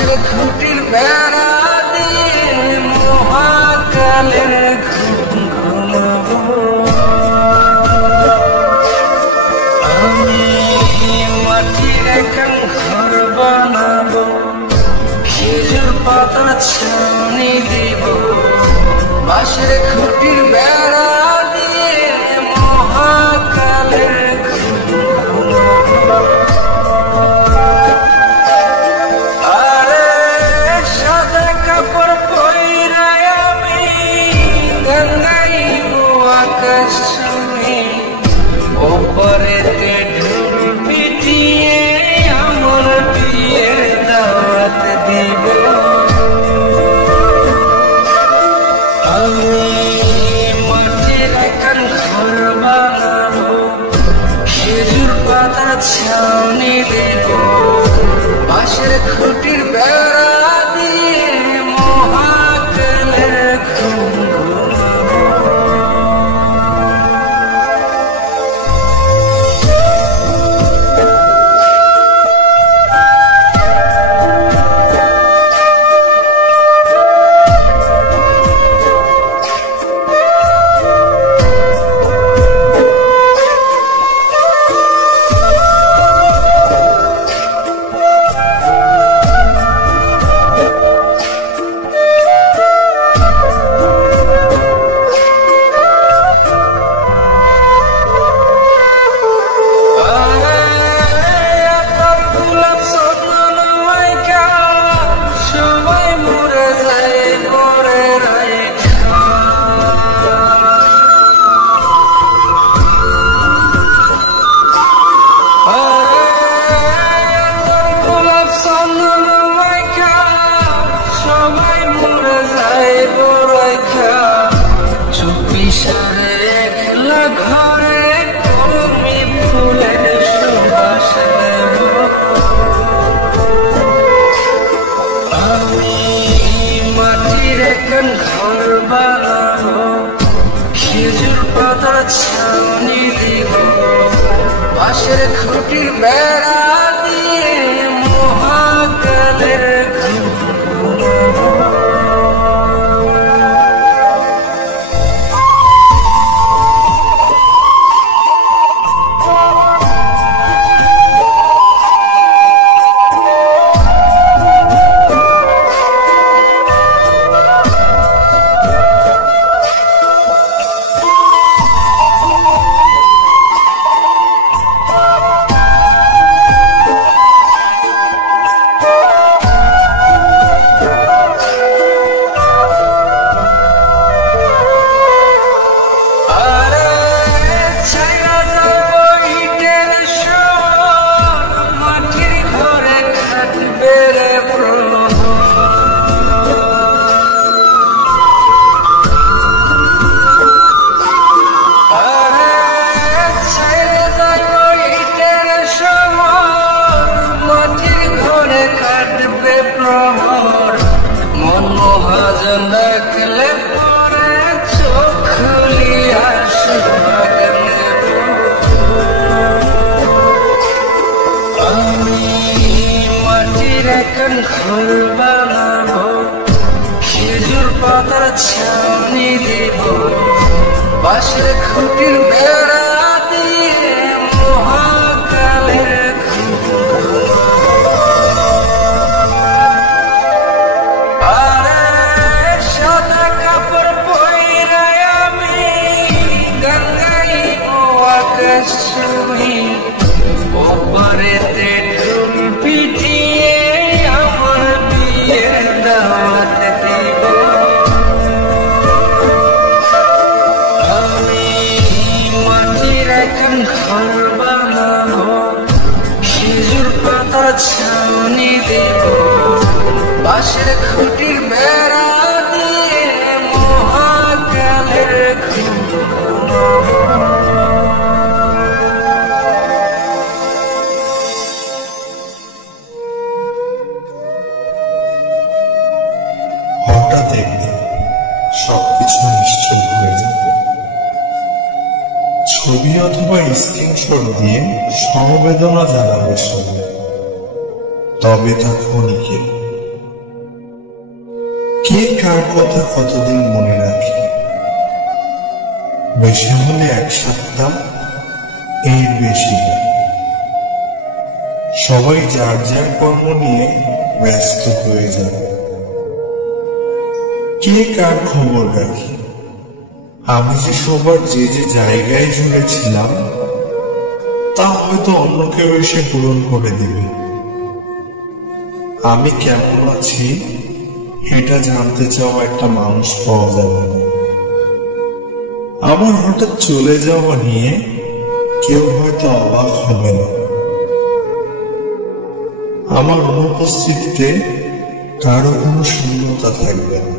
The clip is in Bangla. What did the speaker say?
বাঁশের খুঁটির বেড়া দিয়ে মহাকালের ঘুম ঘুমাবো আমি। মাটির এখন ঘর বানাবো, খেজুর পাতা ছাউনি দিব, বাঁশের খুঁটির বেড়া দিয়ে মহাকালের ঘুম ঘুমাবো। আরে সাদা কাপড় পইরাই আমি গঙ্গাইব আকাশ ছুঁয়ে, ওপরেতে ঢোল পিটিয়ে আমার বিয়ের দাওয়াত দিব আমি। মাটির এখন ঘর বানাবো, খেজুর পাতা ছাউনি দেব, বাঁশের খুঁটির বেড়া দিয়ে মহাকালের ঘুম ঘুমাবো। ঘরে কলমি ফুলের সুবাস নেব আমি। মাটির এখন ঘর বানাবো, খেজুর পাতা ছাউনি দিব, বাঁশের খুঁটির বেড়া দিয়ে মহাকালের ঘুম ঘুমাবো। ঘর বানাবো, খেজুর পাতার ছাউনি দিব, বাঁশের খুঁটির বেড়া দিয়ে মহাকালের ঘুম ঘুমাবো। আরে সাদা কাপড় পইরাই আমি গঙ্গাইব আকাশ ছুঁয়ে, ওপরেতে ঢোল পিটিয়ে আমার বিয়ের দাওয়াত দিব আমি। মাটির এখন ঘর বানাবো, খেজুর পাতার ছাউনি দেব, বাঁশের খুঁটির বেড়া দিয়ে মহাকালের ঘুম ঘুমাবো। হঠাৎ একদিন সবকিছু নিশ্চল হয়ে যাবে। ছবি অথবা স্ক্রিনশট দিয়ে সমবেদনা জানাবে সবাই, তবে তা ক্ষণিকের, কার কথা কতদিন মনে রাখি? বেশি হলে 1 সপ্তাহ, এর বেশি না। সবাই যার যার কর্ম নিয়ে ব্যস্ত হয়ে যাবে। কে কার খবর রাখি? আমি যে সবার যে যে জায়গায় ঝুলেছিলাম তা হয়তো অন্য কেউ এসে পূরণ করে দেবে। আমি কেমন আছি এটা জানতে চাওয়া একটা মানুষ পাওয়া যাবে না। আমার হঠাৎ চলে যাওয়া নিয়ে কেউ হয়তো অবাক হবে না। আমার অনুপস্থিতিতে কারো কোনো শূন্যতা থাকবে না।